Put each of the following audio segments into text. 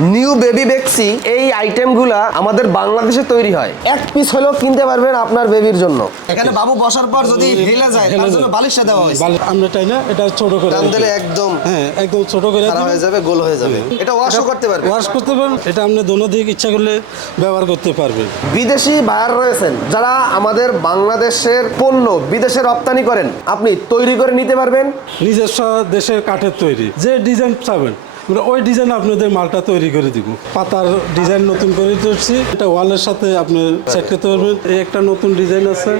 New baby বেক্সি এই আইটেমগুলা আমাদের বাংলাদেশে তৈরি হয়। এক পিস হলেও কিনতে পারবেন আপনার বেবির জন্য। এখানে বাবু বসার পর যদি হেলে যায় তার জন্য বালিশটা দেওয়া বালি- আমরা চাই না? এটা ছোট করে টান দিলে একদম হ্যাঁ একদম ছোট করে হয়ে যাবে গোল হয়ে যাবে। এটা ওয়াশও করতে পারবে ওয়াশ করতে পারেন এটা আপনি দোনো দিক ইচ্ছা করলে ব্যবহার করতে পারবেন। বিদেশি বায়ার রয়েছেন যারা আমাদের বাংলাদেশের পণ্য বিদেশে রপ্তানি করেন আপনি তৈরি করে নিতে পারবেন। নিজস্ব দেশের কাঠের তৈরি। যে ডিজাইন চাবেন ওই ডিজাইন আপনাদের মালটা তৈরি করে দিব। পাতার ডিজাইন নতুন করে দিচ্ছি এটা ওয়ালের সাথে আপনি সেট করতে পারবেন। এই একটা নতুন ডিজাইন আছে।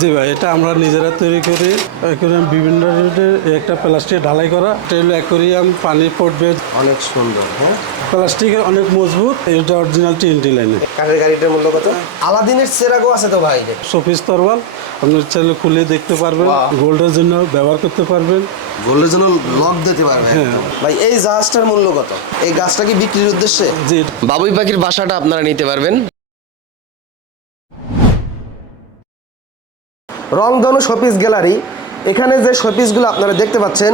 জি ভাই, এটা আমরা নিজেরা তৈরি করি। অ্যাকোরিয়াম বিভিন্ন একটা প্লাস্টিক ঢালাই করা। এটা হলো অ্যাকোরিয়াম পানি পড়বে অনেক সুন্দর হ্যাঁ? প্লাস্টিকের অনেক মজবুত এটা অরিজিনাল টিএনটি লাইনে কাঠের গাড়িটার মূল্য কত? আলাদিনের সেরাগো আছে তো ভাই। শোপিস তরওয়াল আপনি চাইলে খুলে দেখতে পারবেন গোল্ডের জন্য ব্যবহার করতে পারবেন। গোল্ডের জন্য লক দিতে পারবেন? হ্যাঁ। ভাই এই জাহাজটার মূল্য কত? এই গাছটা কি বিক্রির উদ্দেশ্যে? যে বাবুই পাখির বাসাটা আপনারা নিতে পারবেন। রংধনু শোপিস গ্যালারি। এখানে যে শোপিসগুলো আপনারা দেখতে পাচ্ছেন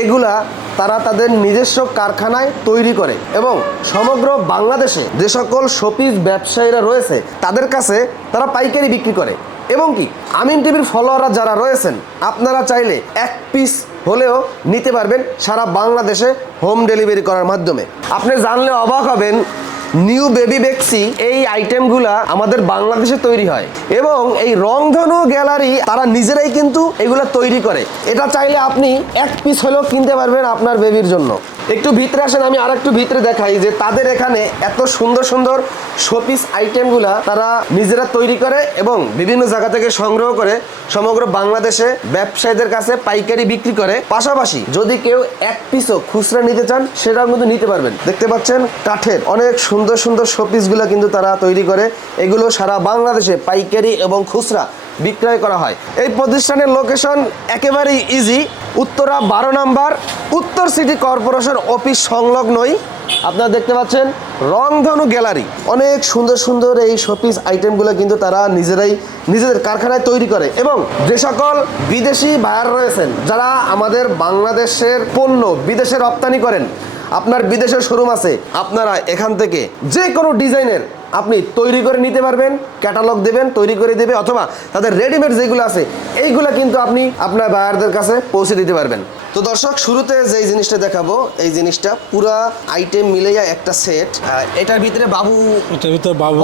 এগুলা তারা তাদের নিজস্ব কারখানায় তৈরি করে এবং সমগ্র বাংলাদেশে যে সকল শপিস ব্যবসায়ীরা রয়েছে, তাদের কাছে তারা পাইকারি বিক্রি করে। এবং কি, আমিন টিভির ফলোয়াররা যারা রয়েছেন, আপনারা চাইলে এক পিস হলেও নিতে পারবেন সারা বাংলাদেশে হোম ডেলিভারি করার মাধ্যমে। আপনি জানলে অবাক হবেন নিউ বেবি বেক্সি এই আইটেমগুলা আমাদের বাংলাদেশে তৈরি হয়। এবং এই রংধনু গ্যালারি তারা নিজেরাই কিন্তু এগুলা তৈরি করে। এটা চাইলে আপনি এক পিস হলেও কিনতে পারবেন আপনার বেবির জন্য। একটু ভিতরে আসেন, আমি আর একটু ভিতরে দেখাই যে তাদের এখানে এত সুন্দর সুন্দর শোপিস আইটেমগুলা তারা নিজেরা তৈরি করে এবং বিভিন্ন জায়গা থেকে সংগ্রহ করে সমগ্র বাংলাদেশে ব্যবসায়ীদের কাছে পাইকারি বিক্রি করে। পাশাপাশি যদি কেউ এক পিসও খুচরা নিতে চান, সেটাও কিন্তু নিতে পারবেন। দেখতে পাচ্ছেন কাঠের অনেক সুন্দর সুন্দর শোপিসগুলো কিন্তু তারা তৈরি করে। এগুলো সারা বাংলাদেশে পাইকারি এবং খুচরা বিক্রয় করা হয়। এই প্রতিষ্ঠানের লোকেশন একেবারেই ইজি উত্তরা বারো নাম্বার, উত্তর সিটি কর্পোরেশন অফিস সংলগ্নই আপনারা দেখতে পাচ্ছেন রংধনু গ্যালারি। অনেক সুন্দর সুন্দর এই শোপিস আইটেমগুলো কিন্তু তারা নিজেরাই নিজেদের কারখানায় তৈরি করে এবং যে সকল বিদেশি বায়ার রয়েছেন, যারা আমাদের বাংলাদেশের পণ্য বিদেশে রপ্তানি করেন, আপনার বিদেশের শোরুম আছে, আপনারা এখান থেকে যে কোনো ডিজাইনের আপনি তৈরি করে নিতে পারবেন ক্যাটালগ দেবেন, তৈরি করে দেবে অথবা তাদের রেডিমেড যেগুলো আছে, এইগুলো কিন্তু আপনি আপনার বায়ারদের কাছে পৌঁছে দিতে পারবেন। তো দর্শক শুরুতে যেই জিনিসটা দেখাবো এই জিনিসটা পুরা আইটেম মিলেইয়া একটা সেট এটার ভিতরে বাবু এটার ভিতরে বাবু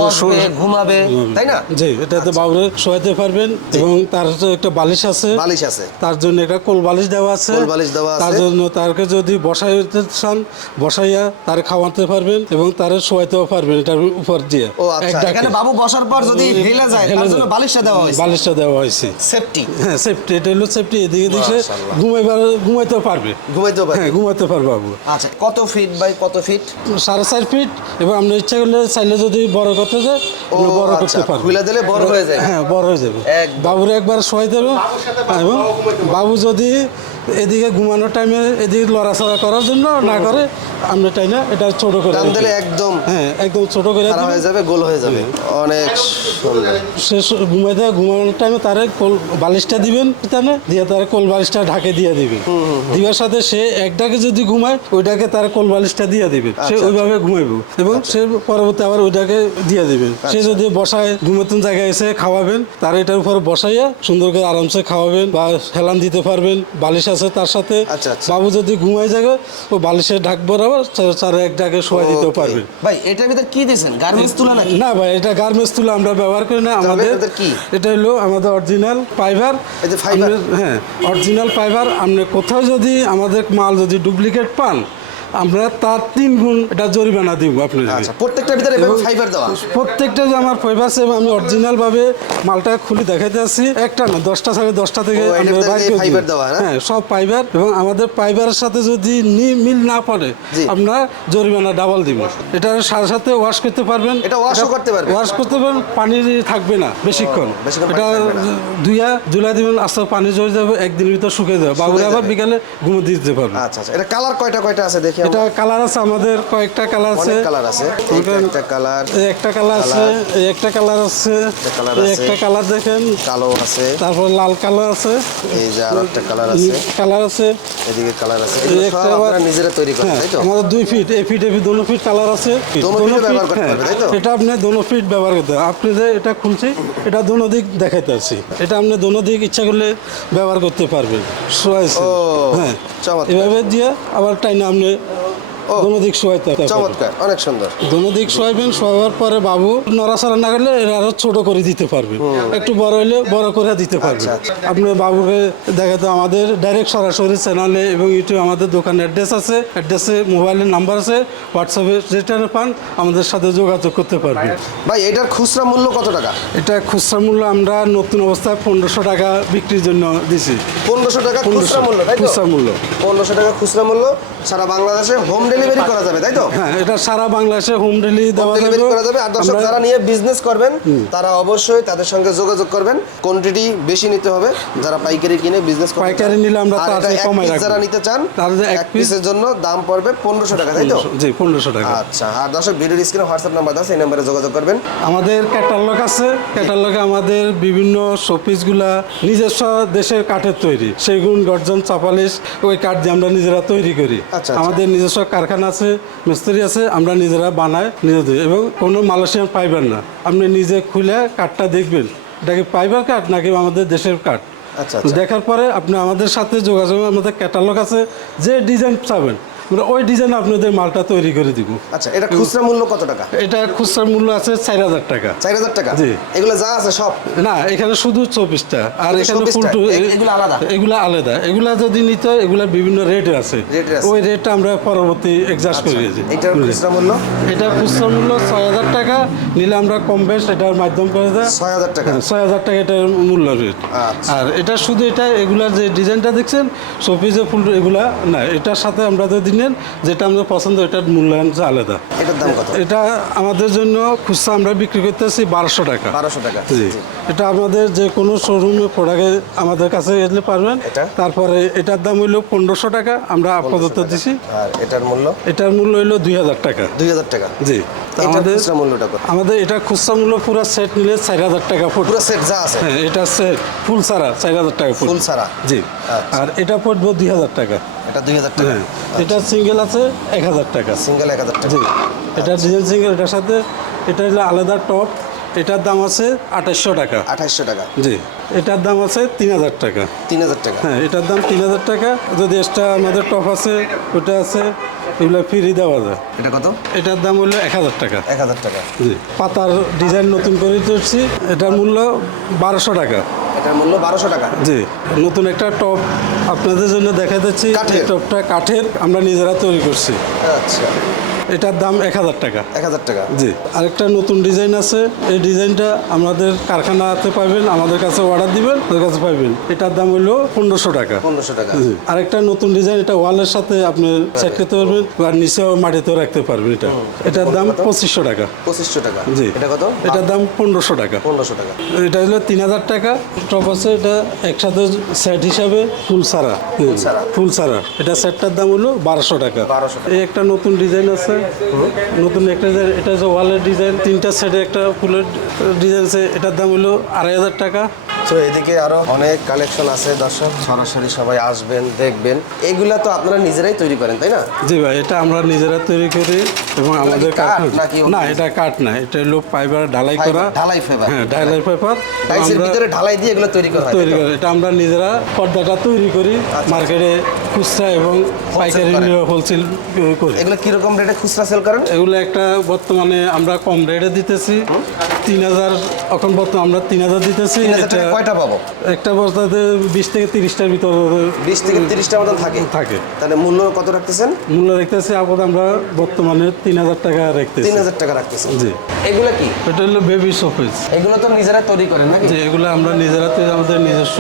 ঘুমাবে, তাই না? জি এটাতে বাবুরে শোয়াতে পারবেন এবং তার একটা বালিশ আছে। বালিশ আছে। তার জন্য একটা কোল বালিশ দেওয়া আছে। কোল বালিশ দেওয়া আছে। তার জন্য তারকে যদি বসাইতে চান বসাইয়া তার খাওয়াতে পারবেন এবং তার শোয়াইতেও পারবেন এটার উপর দিয়ে। ও আচ্ছা। এখানে বাবু বসার পর যদি হেলে যায় তার জন্য বালিশটা দেওয়া হয়েছে। বালিশটা দেওয়া হয়েছে। সেফটি হ্যাঁ সেফটি এটা হলো সেফটি এদিকে দিকে। ঘুমাইবার ঘুমাইতেও পারবে। ঘুমাইতেও পারবে। হ্যাঁ ঘুমাইতে পারবে বাবু। আচ্ছা কত ফিট বাই কত ফিট সাড়ে চার ফিট এবং আপনি ইচ্ছা করলে চাইলে যদি বড় করতে যায় ও, বড় আচ্ছা, করতে পারবে। খুলে দিলে বড় হয়ে যায়। হ্যাঁ বড় হয়ে যাবে। বাবুর বাবুরে একবার শোয়াই দেবে এবং বাবু যদি এদিকে ঘুমানোর টাইমে এদিকে লড়াচড়া করার জন্য না করে আমরা না এটা ছোট করে টান দিলে একদম হ্যাঁ একদম ছোট করে হয়ে যাবে গোল হয়ে যাবে। অনেক শেষ ঘুমাই দেওয়া ঘুমানোর টাইমে তারে কোল বালিশটা দিবেন তানে দিয়ে তার কোল বালিশটা ঢাকে দিয়ে দিবেন দিবার সাথে সে একটাকে যদি ঘুমায় ওইটাকে তার কোল বালিশটা দিয়ে দিবেন সে আচ্ছা, ওইভাবে ঘুমাইব। এবং সে পরবর্তী আবার ওইটাকে দিয়ে দিবেন সে আচ্ছা। যদি বসায় ঘুমাতুন জায়গায় এসে খাওয়াবেন তার এটার উপর বসাইয়া সুন্দর করে আরামসে খাওয়াবেন বা হেলান দিতে পারবেন বালিশ আছে তার সাথে আচ্ছা, আচ্ছা। বাবু যদি ঘুমাই যাবে ও বালিশের ঢাক বরাবর সাড়ে এক ঢাকে শোয়া দিতে পারবে। ভাই এটার ভিতর কি দিয়েছেন? গার্মেন্টস তুলা নাকি? না ভাই এটা গার্মেন্টস তুলা আমরা ব্যবহার করি না। আমাদের কি? এটা হলো আমাদের অরিজিনাল ফাইবার? হ্যাঁ অরিজিনাল ফাইবার আপনি কোথাও যদি আমাদের মাল যদি ডুপ্লিকেট পান আমরা তার তিন গুণ এটা জরিমানা দিব আপনাদের আচ্ছা প্রত্যেকটার ভিতরে ফাইবার দেওয়া প্রত্যেকটা যে আমার ফাইবার সেম আমি অরিজিনাল ভাবে মালটা খুলে দেখাইতে আসছি একটা না দশটা সাড়ে দশটা থেকে হ্যাঁ? সব ফাইবার এবং আমাদের ফাইবারের সাথে যদি নি- মিল না পড়ে। আমরা জরিমানা ডাবল দিব এটার সাথে সাথে ওয়াশ করতে পারবেন এটা wash ও করতে পারবে? ওয়াশ করতে পারবেন পানি থাকবে না বেশিক্ষণ এটা। ধুইয়া জুলাই দিবেন আস্তে পানি জড়ে যাবে একদিনের ভিতর শুকিয়ে যাবে বাবুরে। আবার বিকালে ঘুমো দিতে পারবে আচ্ছা আচ্ছা এটা কালার কয়টা কয়টা আছে দেখি। এটা কালার আছে আমাদের কয়েকটা কালার আছে। অনেক কালার আছে। একটা কালার একটা কালার আছে একটা কালার আছে একটা কালার একটা কালার দেখেন। কালো আছে। তারপর লাল কালার আছে। এই যে আর একটা কালার আছে। কালার আছে। এদিকে কালার আছে। একটা আপনারা নিজেরা তৈরি করেন হ্যাঁ তাই তো? আমাদের দুই ফিট এই ফিট এই দোনো ফিট কালার আছে। দোনো ফিটে ব্যবহার করতে হ্যাঁ, পারবে, তাই তো? এটা আপনি দোনো ফিট ব্যবহার করতে আপনি যে এটা খুলছি এটা দোনো দিক দেখাইতে আছি। এটা আপনি দোনো দিক ইচ্ছা করলে ব্যবহার করতে পারবেন। হ্যাঁ। এভাবে দিয়ে আবার টাইনে আপনি দোনো দিক শোয়াইতে চমৎকার অনেক সুন্দর। দোনো দিক শোয়াইবেন শোয়াবার পরে বাবু নড়াচড়া না করলে এরা আরও ছোট করে দিতে পারবে। একটু বড় হইলে বড় করে দিতে পারবে। আচ্ছা, আপনি বাবুকে দেখাতে আমাদের ডাইরেক্ট সরাসরি চ্যানেলে এবং ইউটিউব আমাদের দোকানের অ্যাড্রেস আছে। অ্যাড্রেসে মোবাইলের নাম্বার আছে। হোয়াটসঅ্যাপে যেটা পান আমাদের সাথে যোগাযোগ করতে পারবেন ভাই এটার খুচরা মূল্য কত টাকা? এটা খুচরা মূল্য আমরা নতুন অবস্থায় পনেরোশো টাকা বিক্রির জন্য দিছি। পনেরোশো টাকা খুচরা মূল্য খুচরা মূল্য। পনেরোশো টাকা খুচরা মূল্য সারা বাংলাদেশে হোম ডেলিভারি করা যাবে তাই তো? হ্যাঁ এটা সারা বাংলাদেশে হোম ডেলিভারি দেওয়া ডেলিভারি করা যাবে। আর দর্শক যারা নিয়ে বিজনেস করবেন তারা অবশ্যই তাদের সঙ্গে যোগাযোগ করবেন। কোয়ান্টিটি বেশি নিতে হবে। যারা পাইকারি কিনে বিজনেস পাইকারি নিলে আমরা তার এক কমাই রাখব। যারা নিতে চান এক পিসের জন্য দাম পড়বে পনেরোশো টাকা তাই তো? জি পনেরোশো টাকা। আচ্ছা আর দর্শক ভিডিওর স্ক্রিনে হোয়াটসঅ্যাপ নাম্বার আছে এই নাম্বারে যোগাযোগ করবেন। আমাদের ক্যাটালগ আছে। ক্যাটালগে আমাদের বিভিন্ন শোপিসগুলা নিজস্ব দেশের কাঠের তৈরি। সেগুন গর্জন চাপালিশ ওই কাঠ দিয়ে আমরা নিজেরা তৈরি করি। আচ্ছা, আচ্ছা। আমাদের নিজস্ব কারখানা আছে মিস্ত্রি আছে আমরা নিজেরা বানাই নিজে দিই এবং কোনো মালয়েশিয়ান পাইবেন না। আপনি নিজে খুলে কাঠটা দেখবেন। এটা কি পাইবার কাঠ নাকি আমাদের দেশের কাঠ? আচ্ছা, আচ্ছা। দেখার পরে আপনি আমাদের সাথে যোগাযোগ আমাদের ক্যাটালগ আছে যে ডিজাইন চাবেন আমরা ওই ডিজাইন আপনাদের মালটা তৈরি করে দিব। আচ্ছা এটা খুচরা মূল্য কত টাকা? এটা খুচরা মূল্য আছে চার হাজার টাকা। চার হাজার টাকা? জি। এগুলো যা আছে সব? না এখানে শুধু চব্বিশটা। আর এখানে 24 টা? ফুলটু এগুলো আলাদা? এগুলো আলাদা। এগুলা যদি নিতে হয়, এগুলা বিভিন্ন রেটে আছে। ওই রেটটা আমরা পরবর্তী এডজাস্ট করে দিয়েছি। এটার খুচরা মূল্য? এটা খুচরা মূল্য ছয় হাজার টাকা। নিলে আমরা কম বেশ এটার মাধ্যম করে দেয় ছয় হাজার টাকা। ছয় হাজার টাকা এটার মূল্য রেট আচ্ছা। আর এটা শুধু এটা এগুলার যে ডিজাইনটা দেখছেন শোপিসে ফুল এগুলা না এটার সাথে আমরা যদি নেন যেটা আমাদের পছন্দ এটার মূল্যায়ন আলাদা। এটার দাম কত? এটা আমাদের জন্য খুচরা আমরা বিক্রি করতেছি বারোশো টাকা। বারোশো টাকা জি। এটা আমাদের যে কোনো শোরুমে প্রোডাক্টে আমাদের কাছে এলে পারবেন। তারপরে এটার দাম হইল পনেরোশো টাকা আমরা আপাতত দিছি। আর এটার মূল্য? এটার মূল্য হইল দুই হাজার টাকা। দুই হাজার টাকা। জি। আমাদের মূল্যটা আমাদের এটা খুচরা মূল্য পুরো সেট নিলে চার হাজার টাকা ফুট। পুরো সেট যা আছে? হ্যাঁ এটা সেট ফুল ছাড়া চার হাজার টাকা ফুল ছাড়া? জি। আর এটা পড়ব দুই হাজার টাকা। এটা দুই হাজার টাকা? হ্যাঁ। এটা সিঙ্গেল আছে এক হাজার টাকা। সিঙ্গেল এক হাজার টাকা। জি। এটা ডিজেল সিঙ্গেল এটার সাথে এটা হলো আলাদা টপ। এটার দাম আছে আঠাশশো টাকা। আঠাশশো টাকা। জি। এটার দাম আছে তিন হাজার টাকা। তিন হাজার টাকা। হ্যাঁ এটার দাম তিন হাজার টাকা। যদি এক্সট্রা আমাদের টপ আছে ওটা আছে এগুলো ফ্রি দেওয়া যায়। এটা কত? এটার দাম হলো এক হাজার টাকা। এক হাজার টাকা। জি। পাতার ডিজাইন নতুন করে তুলছি এটার মূল্য বারোশো টাকা। এটার মূল্য বারোশো টাকা। জি। নতুন একটা টপ আপনাদের জন্য দেখা যাচ্ছে? টপটা কাঠের আমরা নিজেরা তৈরি করছি। আচ্ছা। এটার দাম এক হাজার টাকা। এক হাজার টাকা। জি। আরেকটা নতুন ডিজাইন আছে। এই ডিজাইনটা আমাদের কারখানাতে পাবেন আমাদের কাছে অর্ডার দিবেন ওদের কাছে পাবেন এটার দাম হলো পনেরোশো টাকা। পনেরোশো টাকা। জি। আরেকটা নতুন ডিজাইন এটা ওয়ালের সাথে আপনি সেট করতে পারবেন আর নিচেও মাটিতেও রাখতে পারবেন এটা। এটার দাম পঁচিশশো টাকা। পঁচিশশো টাকা। জি। এটা কত? এটার দাম পনেরোশো টাকা। পনেরোশো টাকা। এটা হলো তিন হাজার টাকা। টপ আছে এটা একসাথে সেট হিসাবে ফুল সারা। ফুল সারা। এটা সেটটার দাম হলো বারোশো টাকা। 1200 টাকা। এই একটা নতুন ডিজাইন আছে। নতুন একটা এটা হচ্ছে ওয়ালের ডিজাইন তিনটা সেটে একটা ফুলের ডিজাইন এটার দাম হলো আড়াই হাজার টাকা। তো এদিকে আরও অনেক কালেকশন আছে দর্শক। সরাসরি সবাই আসবেন দেখবেন। এগুলা তো আপনারা নিজেরাই তৈরি করেন তাই না? জি ভাই এটা আমরা নিজেরা তৈরি করি এবং আমাদের না এটা কাঠ না এটা হলো ফাইবার ঢালাই করা। ঢালাই fiber। হ্যাঁ ঢালাই টাইলসের ভিতরে ঢালাই দিয়ে এগুলো তৈরি করা তৈরি? করে এটা আমরা নিজেরা পর্দাটা তৈরি করি মার্কেটে খুচরা এবং পাইকারি হোলসেল করি। এগুলো কীরকম রেটে খুচরা সেল করেন? এগুলো একটা বর্তমানে আমরা কম রেটে দিতেছি। তিন হাজার এখন বর্তমানে আমরা তিন হাজার দিতেছি। কয়টা পাবো? একটা বস্তাতে বিশ থেকে তিরিশটার ভিতরে বিশ থেকে তিরিশটা মতন থাকে? থাকে। তাহলে মূল্য কত রাখতেছেন? মূল্য রাখতেছি আপাতত আমরা বর্তমানে তিন হাজার টাকা রাখতেছি। তিন হাজার টাকা রাখতেছেন। জি। এগুলো কি? এটা হলো বেবি শোপিস এগুলো তো নিজেরা তৈরি করেন নাকি? যে এগুলো আমরা নিজেরা তৈরি আমাদের নিজস্ব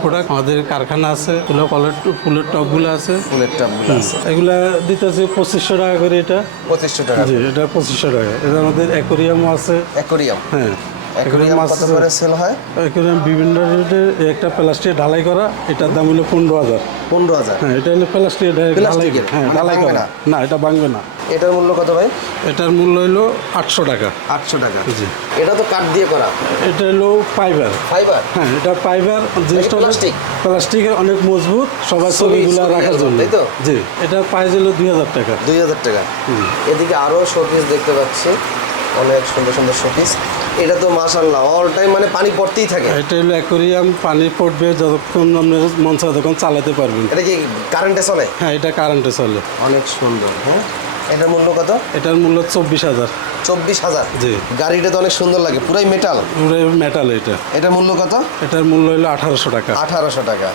প্রোডাক্ট আমাদের কারখানা আছে ফুলের কলের ফুলের টপগুলো আছে। ফুলের টপগুলো আছে। এগুলা দিতেছে পঁচিশশো টাকা করে এটা। পঁচিশশো টাকা জি এটা পঁচিশশো টাকা। এটা আমাদের অ্যাকোরিয়ামও আছে। অ্যাকোরিয়াম হ্যাঁ। অ্যাকুরিয়াম মাছ কত করে সেল হয়? অ্যাকুরিয়াম বিভিন্ন রেটের একটা প্লাস্টিক ঢালাই করা এটার দাম হলো পনেরো হাজার। পনেরো হাজার? হ্যাঁ এটা হলো প্লাস্টিক ঢালাই? হ্যাঁ মানে ঢালাই করা। না? এটা ভাঙবে না। এটার মূল্য কত ভাই? এটার মূল্য হলো আটশো টাকা। আটশো টাকা। জি। এটা তো কাঠ দিয়ে করা। এটা হলো ফাইবার। ফাইবার? হ্যাঁ এটা ফাইবার জিনিসটা plastic? প্লাস্টিকের অনেক মজবুত সবার ছবি- ছবিগুলো রাখার জন্য। তাই তো? জি এটা প্রাইস হলো দুই হাজার টাকা। দুই হাজার টাকা। এদিকে আরও শোপিস দেখতে পাচ্ছি। অনেক সুন্দর সুন্দর শোপিস এটা তো মাশাল্লাহ অল টাইম মানে পানি পড়তেই থাকে। এটা হলো অ্যাকোরিয়াম পানি পড়বে যতক্ষণ আপনি মন তখন চালাতে পারবেন। এটা কি কারেন্টে চলে? হ্যাঁ এটা কারেন্টে চলে। অনেক সুন্দর হ্যাঁ। এটার মূল্য কত? এটার মূল্য চব্বিশ হাজার। চব্বিশ হাজার? জি। গাড়িটা তো অনেক সুন্দর লাগে পুরাই মেটাল পুরো মেটাল এটা। এটার মূল্য কত? এটার মূল্য হলো আঠারোশো টাকা। আঠারোশো টাকা।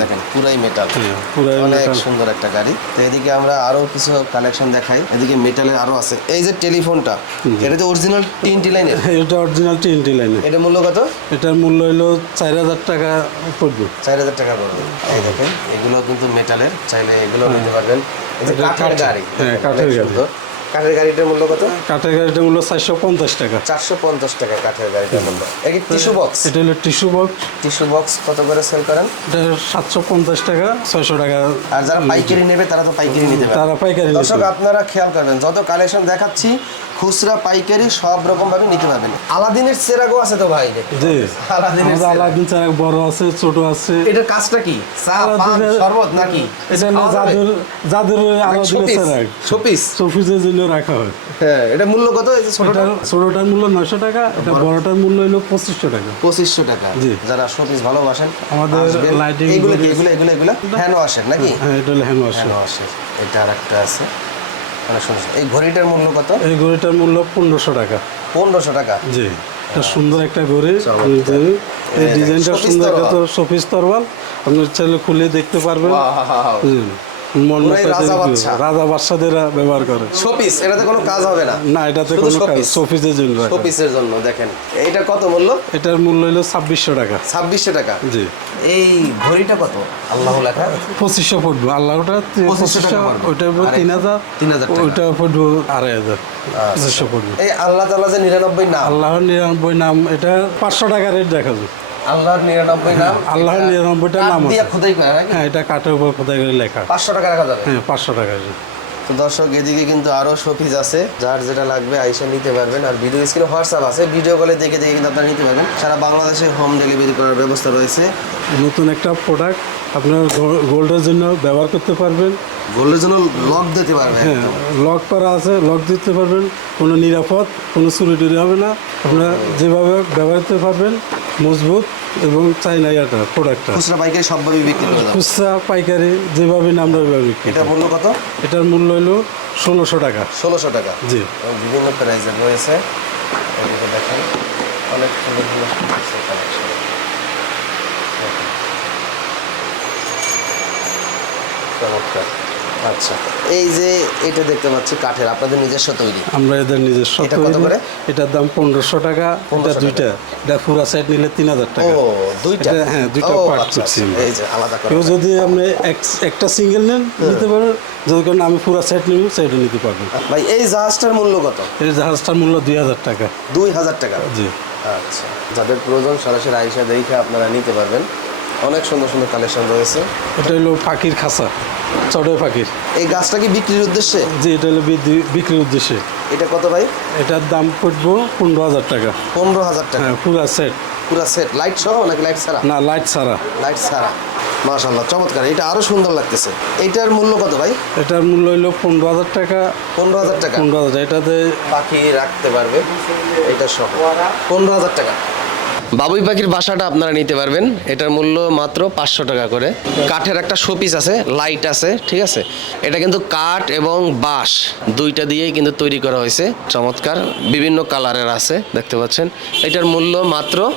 দেখেন। পুরাই মেটাল হ্যাঁ, পুরাই অনেক। সুন্দর একটা গাড়ি। তো এদিকে আমরা আরও কিছু কালেকশন দেখাই। এদিকে মেটালের আরও আছে। এই যে টেলিফোনটা এটা তো অরিজিনাল টিনটি লাইনের এটা অরিজিনাল টিএনটি লাইনে এটা মূল্য কত? এটার মূল্য হলো চার হাজার টাকা পড়বে। চার হাজার টাকা পড়বে। এই দেখেন এগুলো কিন্তু মেটালের চাইলে এগুলো নিতে পারবেন। কাঠের গাড়ি। হ্যাঁ, কাঠের গাড়ি। কাঠের গাড়িটার মূল্য কত? কাঠের গাড়িটার মূল্য চারশো পঞ্চাশ টাকা। চারশো পঞ্চাশ টাকা কাঠের গাড়িটার মূল্য। এই টিস্যু বক্স। এটা হলো টিস্যু বক্স। টিস্যু বক্স কত করে সেল করেন? এটা সাতশো পঞ্চাশ টাকা ছয়শো টাকা। আর যারা পাইকারি নেবে তারা তো পাইকারি নিতে পারে তারা পাইকারি দর্শক আপনারা খেয়াল করবেন যত কালেকশন দেখাচ্ছি খুচরা পাইকারি সব রকম ভাবে নিতে পারবেন। আলাদিনের সেরাগো আছে তো ভাই? জি। আলাদিনের আলাদিন বড় আছে ছোট আছে। এটার কাজটা কি? চা পান শরবত নাকি? এটা জাদুর জাদুর আলাদিনের শোপিস শোপিস। শোপিসের জন্য রাখা হয়। হ্যাঁ এটা মূল্য কত ছোটটা? ছোটটার মূল্য নয়শো টাকা এটা বড়টার মূল্য হলো টাকা। পঁচিশশো টাকা। যারা শোপিস ভালোবাসেন আমাদের lighting এগুলো এগুলো এগুলো এগুলো হ্যান্ড ওয়াশের নাকি? হ্যাঁ এটা হ্যান্ড ওয়াশ। এটা আর একটা আছে। এই ঘড়িটার মূল্য কত? এই ঘড়িটার মূল্য পনেরোশো টাকা। পনেরোশো টাকা। জি এটা সুন্দর একটা ঘড়ি। এই ডিজাইনটা সুন্দর একটা তো শোপিস তরওয়াল আপনি চাইলে খুলে দেখতে পারবেন। Wow! জি। পুরাই মতো রাজা দেখবে। বাদশা। রাজা বাদশাদেরা ব্যবহার করে। শোপিস এটাতে কোনো কাজ হবে না। না এটাতে কোনো কাজ শোপিসের জন্য শোপিসের জন্য দেখেন। এইটা কত মূল্য? এটার মূল্য হলো ছাব্বিশশো টাকা। ছাব্বিশশো টাকা? জি। এই ঘড়িটা কত? আল্লাহ লেখা? পঁচিশশো পড়বে আল্লাহটা পঁচিশশো টাকা পঁচিশশো পড়বে। ওইটা পড়বে তিন হাজার। তিন হাজার ওইটা আড়াই হাজার। পঁচিশশো পড়বে এই আল্লাহ তালা যে নিরানব্বই নাম। আল্লাহর নিরানব্বই নাম এটা পাঁচশো টাকা রেট দেখা যায়। আল্লাহর নিরানব্বই নাম। আল্লাহর নিরানব্বইটা নাম দিয়ে খোদাই করে হ্যাঁ এটা কাঠের উপর কোথায় করে লেখা। পাঁচশো টাকা রাখা যাবে। হ্যাঁ পাঁচশো টাকা তো দর্শক এদিকে কিন্তু আরও শোপিস আছে যার যেটা লাগবে আইসা নিতে পারবেন। আর ভিডিও স্ক্রিনে হোয়াটসঅ্যাপ আছে ভিডিও কলে দেখে দেখে কিন্তু আপনারা নিতে পারবেন। সারা বাংলাদেশে হোম ডেলিভারি করার ব্যবস্থা রয়েছে। নতুন একটা প্রোডাক্ট আপনার গোল্ডের জন্য ব্যবহার করতে পারবেন। গোল্ডের জন্য লক দিতে পারবেন হ্যাঁ লক করা আছে লক দিতে পারবেন। কোনো নিরাপদ কোনো চুরি টুরি হবে না। আপনারা যেভাবে ব্যবহার করতে পারবেন মজবুত এবং চাইনা এটা প্রোডাক্টটা। খুচরা পাইকারি সবভাবে বিক্রি করে খুচরা পাইকারি যেভাবে আমরা বিক্রি করি। মূল্য কত? এটার মূল্য হলো ষোলোশো টাকা। ষোলোশো টাকা। জি। বিভিন্ন প্রাইজের রয়েছে। দেখেন অনেক সুন্দর সুন্দর শোপিসের কালেকশন চমৎকার। আচ্ছা এই যে এটা দেখতে পাচ্ছি কাঠের আপনাদের নিজস্ব তৈরি? আমরা এদের নিজস্ব এটা কত করে? এটার দাম পনেরোশো টাকা এটা দুইটা। এটা পুরা সেট নিলে তিন হাজার টাকা। ও দুইটা? হ্যাঁ দুইটা পার্ট আচ্ছা, করছি এই যে আলাদা করে। কেউ যদি আপনি একটা সিঙ্গেল নেন নিতে পারেন। যদি কারণে আমি পুরো সেট নিব সেটা নিতে পারবেন ভাই এই জাহাজটার মূল্য কত? এই জাহাজটার মূল্য দুই হাজার টাকা। দুই হাজার টাকা। জি। আচ্ছা যাদের প্রয়োজন সরাসরি আইসা দেখে আপনারা নিতে পারবেন। অনেক সুন্দর সুন্দর কালেকশন রয়েছে। এটা হলো পাখির খাঁচা চড়ে পাখির। এই গাছটা কি বিক্রির উদ্দেশ্যে? জি এটা হলো বিক্রির উদ্দেশ্যে। এটা কত ভাই? এটার দাম পড়ব পনেরো হাজার টাকা। পনেরো হাজার টাকা। হ্যাঁ পুরা সেট পুরো সেট লাইট সহ নাকি লাইট ছাড়া? না লাইট ছাড়া। লাইট ছাড়া। মাশাল্লাহ চমৎকার। এটা আরও সুন্দর লাগতেছে। এটার মূল্য কত ভাই? এটার মূল্য হলো পনেরো হাজার টাকা। পনেরো হাজার টাকা। পনেরো হাজার এটাতে পাখি রাখতে পারবে। এটা সহ। পনেরো হাজার টাকা। বাবুই পাখির বাসাটা আপনারা নিতে পারবেন। এটার মূল্য মাত্র পাঁচশো টাকা করে। কাঠের একটা শোপিস আছে, লাইট আছে, ঠিক আছে? এটা কিন্তু কাঠ এবং বাঁশ, দুইটা দিয়েই কিন্তু তৈরি করা হয়েছে। চমৎকার, বিভিন্ন কালারের আছে, দেখতে পাচ্ছেন? এটার মূল্য মাত্র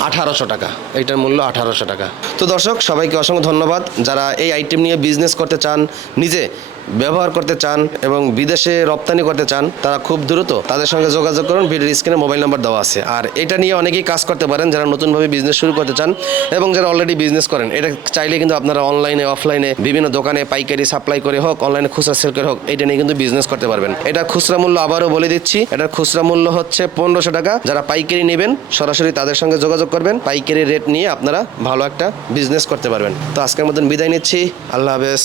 আঠারোশো টাকা। এটার মূল্য আঠারোশো টাকা। তো দর্শক, সবাইকে অসংখ্য ধন্যবাদ। যারা এই আইটেম নিয়ে বিজনেস করতে চান, নিজে ব্যবহার করতে চান এবং বিদেশে রপ্তানি করতে চান, তারা খুব দ্রুত তাদের সঙ্গে যোগাযোগ করুন। ভিডিওর স্ক্রিনে মোবাইল নাম্বার দেওয়া আছে। আর এটা নিয়ে অনেকেই কাজ করতে পারেন, যারা নতুনভাবে বিজনেস শুরু করতে চান এবং যারা অলরেডি বিজনেস করেন। এটা চাইলে কিন্তু আপনারা অনলাইনে অফলাইনে বিভিন্ন দোকানে পাইকারি সাপ্লাই করে হোক অনলাইনে খুচরা সেল করে হোক, এটা নিয়ে কিন্তু বিজনেস করতে পারবেন। এটা খুচরা মূল্য আবারও বলে দিচ্ছি এটার খুচরা মূল্য হচ্ছে পনেরোশো টাকা। যারা পাইকারি নেবেন, সরাসরি তাদের সঙ্গে যোগাযোগ করবেন। পাইকারি রেট নিয়ে আপনারা ভালো একটা বিজনেস করতে পারবেন। তো আজকের মতন বিদায় নিচ্ছি। আল্লাহ হাফেজ।